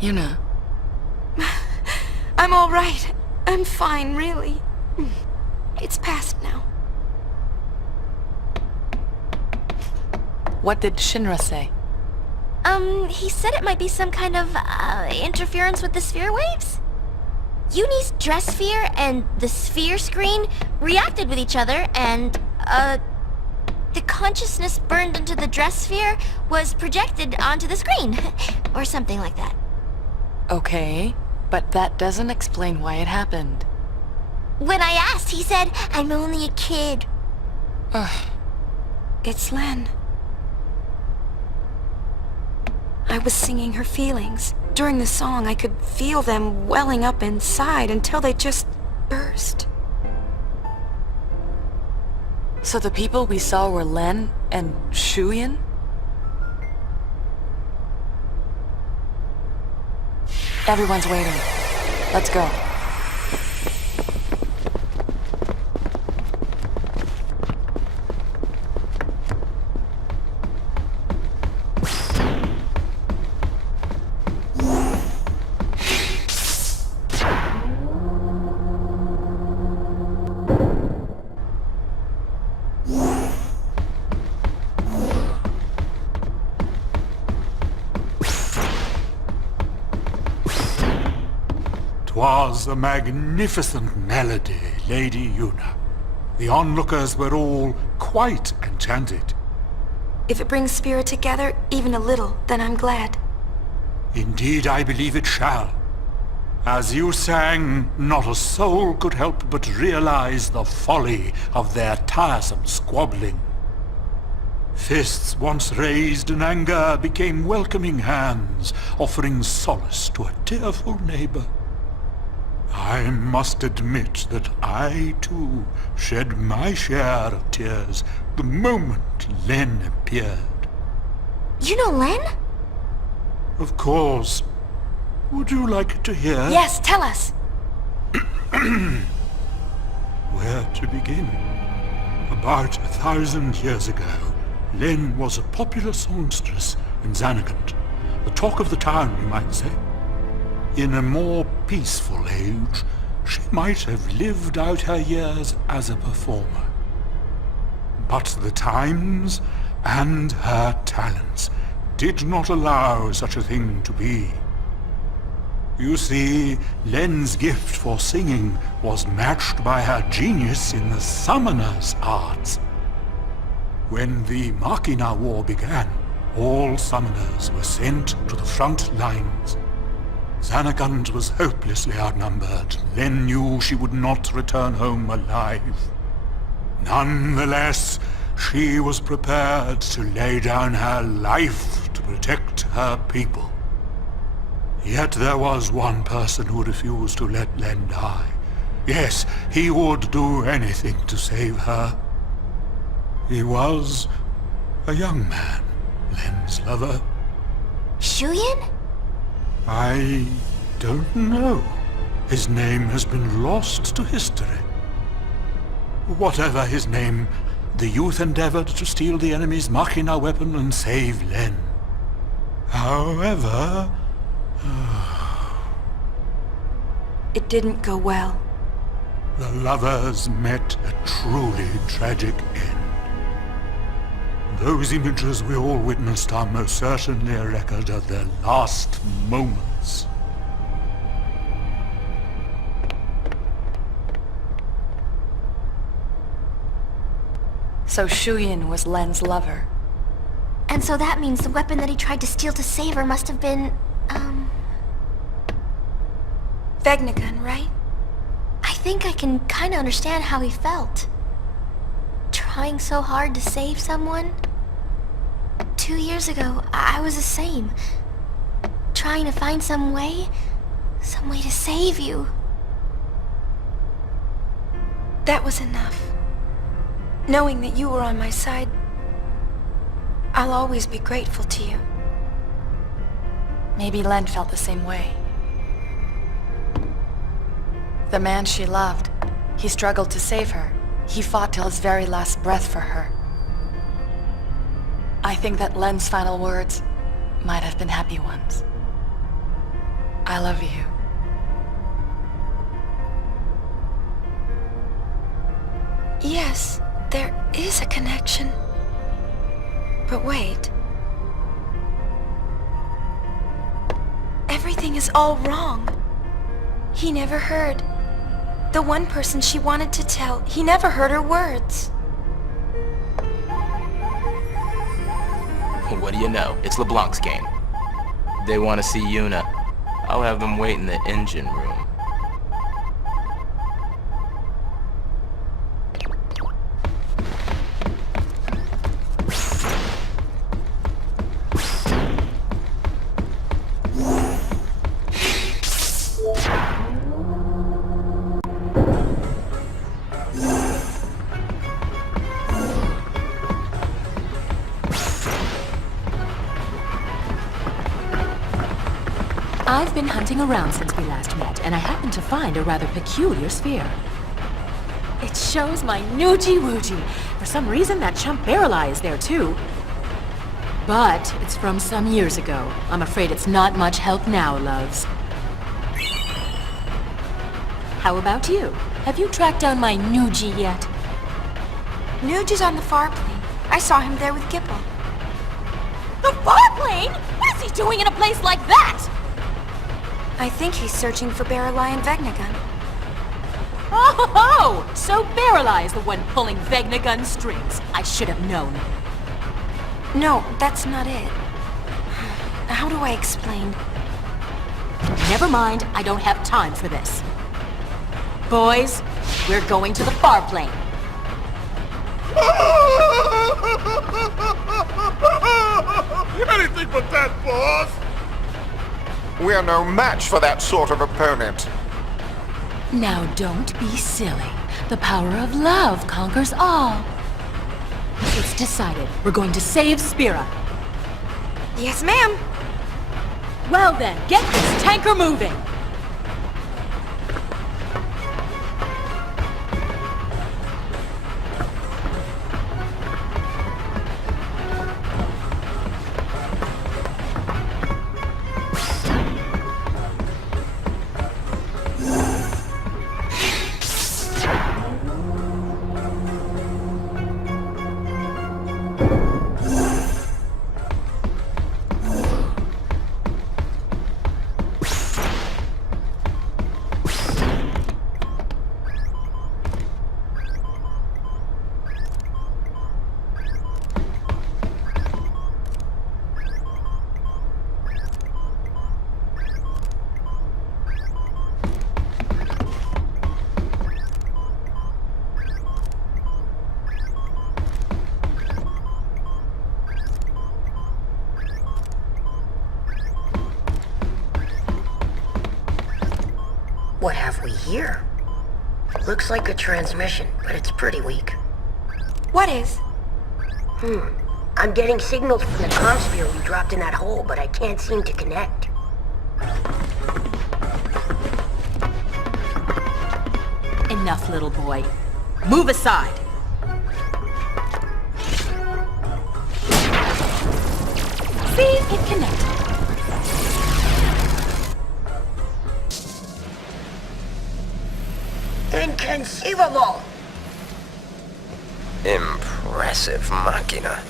Yuna. I'm all right. I'm fine, really. It's past now. What did Shinra say? He said it might be some kind of, interference with the sphere waves? Yunie's dress sphere and the sphere screen reacted with each other, and, the consciousness burned into the dress sphere was projected onto the screen. Or something like that. Okay, but that doesn't explain why it happened. When I asked, he said, "I'm only a kid." Ugh. It's Lenne. I was singing her feelings. During the song, I could feel them welling up inside until they just burst. So the people we saw were Lenne and Shuyin? Everyone's waiting. Let's go. "'Twas a magnificent melody, Lady Yuna. The onlookers were all quite enchanted. If it brings spirit together, even a little, then I'm glad. Indeed, I believe it shall. As you sang, not a soul could help but realize the folly of their tiresome squabbling. Fists once raised in anger became welcoming hands, offering solace to a tearful neighbor. I must admit that I, too, shed my share of tears the moment Lenne appeared. You know Lenne? Of course. Would you like to hear? Yes, tell us. Where to begin? About 1,000 years ago, Lenne was a popular songstress in Xanagant, the talk of the town, you might say. In a more peaceful age, she might have lived out her years as a performer. But the times and her talents did not allow such a thing to be. You see, Lenne's gift for singing was matched by her genius in the summoner's arts. When the Machina War began, all summoners were sent to the front lines. Xanagant was hopelessly outnumbered. Lenne knew she would not return home alive. Nonetheless, she was prepared to lay down her life to protect her people. Yet there was one person who refused to let Lenne die. Yes, he would do anything to save her. He was a young man, Lenne's lover. Shuyin? I don't know. His name has been lost to history. Whatever his name, the youth endeavored to steal the enemy's Machina weapon and save Lenne. However... It didn't go well. the lovers met a truly tragic end. Those images we all witnessed are most certainly a record of their last moments. So Shuyin was Lenne's lover. And so that means the weapon that he tried to steal to save her must have been, Vegnagun, right? I think I can kinda understand how he felt. Trying so hard to save someone. 2 years ago, I was the same. Trying to find some way to save you. That was enough. Knowing that you were on my side, I'll always be grateful to you. Maybe Lenne felt the same way. The man she loved, he struggled to save her. He fought till his very last breath for her. I think that Lenne's final words might have been happy ones. I love you. Yes, there is a connection. But wait. Everything is all wrong. He never heard. The one person she wanted to tell, he never heard her words. What do you know? It's LeBlanc's game. They want to see Yuna. I'll have them wait in the engine room. I've been hunting around since we last met, and I happened to find a rather peculiar sphere. It shows my Noogie-Woogie. For some reason, that chump Barrel-Eye is there, too. But it's from some years ago. I'm afraid it's not much help now, loves. How about you? Have you tracked down my Noogie yet? Nuge is on the far plane. I saw him there with Gipple. The farplane? What is he doing in a place like that? I think he's searching for Barrel-Eye and Vegnagun. Oh, so Barrel-Eye is the one pulling Vegnagun strings. I should have known. No, that's not it. How do I explain? Never mind, I don't have time for this. Boys, we're going to the farplane. Anything but that, boss! We're no match for that sort of opponent. Now don't be silly. The power of love conquers all. It's decided. We're going to save Spira. Yes, ma'am. Well then, get this tanker moving! What have we here? Looks like a transmission, but it's pretty weak. What is? I'm getting signals from the comm sphere we dropped in that hole, but I can't seem to connect. Enough, little boy. Move aside! See? It connected. Inconceivable! Impressive machina.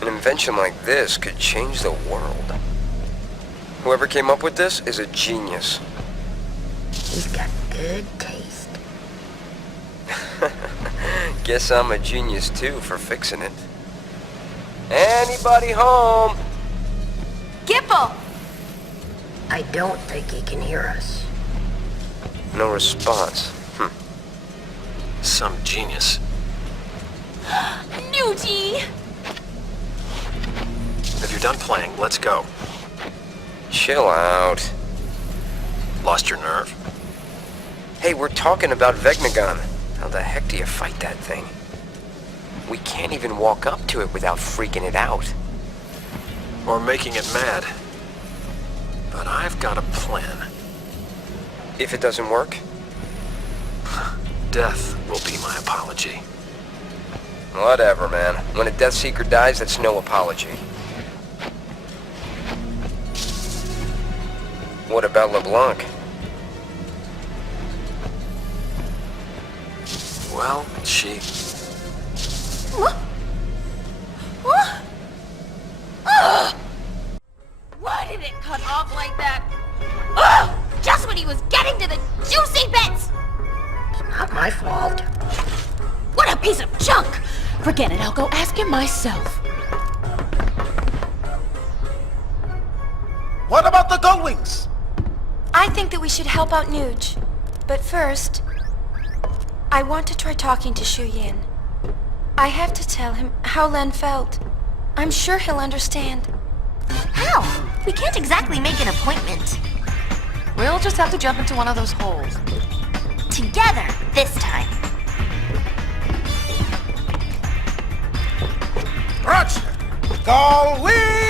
An invention like this could change the world. Whoever came up with this is a genius. He's got good taste. Guess I'm a genius too for fixing it. Anybody home? Gipple! I don't think he can hear us. No response. Some genius. Noogie! If you're done playing, let's go. Chill out. Lost your nerve? Hey, we're talking about Vegnagun. How the heck do you fight that thing? We can't even walk up to it without freaking it out. Or making it mad. But I've got a plan. If it doesn't work? Death will be my apology. Whatever, man. When a Death Seeker dies, that's no apology. What about LeBlanc? Well, she... Why did it cut off like that? Ugh! Just when he was getting to the juicy bits! Not my fault. What a piece of junk! Forget it, I'll go ask him myself. What about the Gullwings? I think that we should help out Nuge. But first, I want to try talking to Shu Yin. I have to tell him how Lenne felt. I'm sure he'll understand. How? We can't exactly make an appointment. We'll just have to jump into one of those holes. Together, this time. Roger! Gullwings!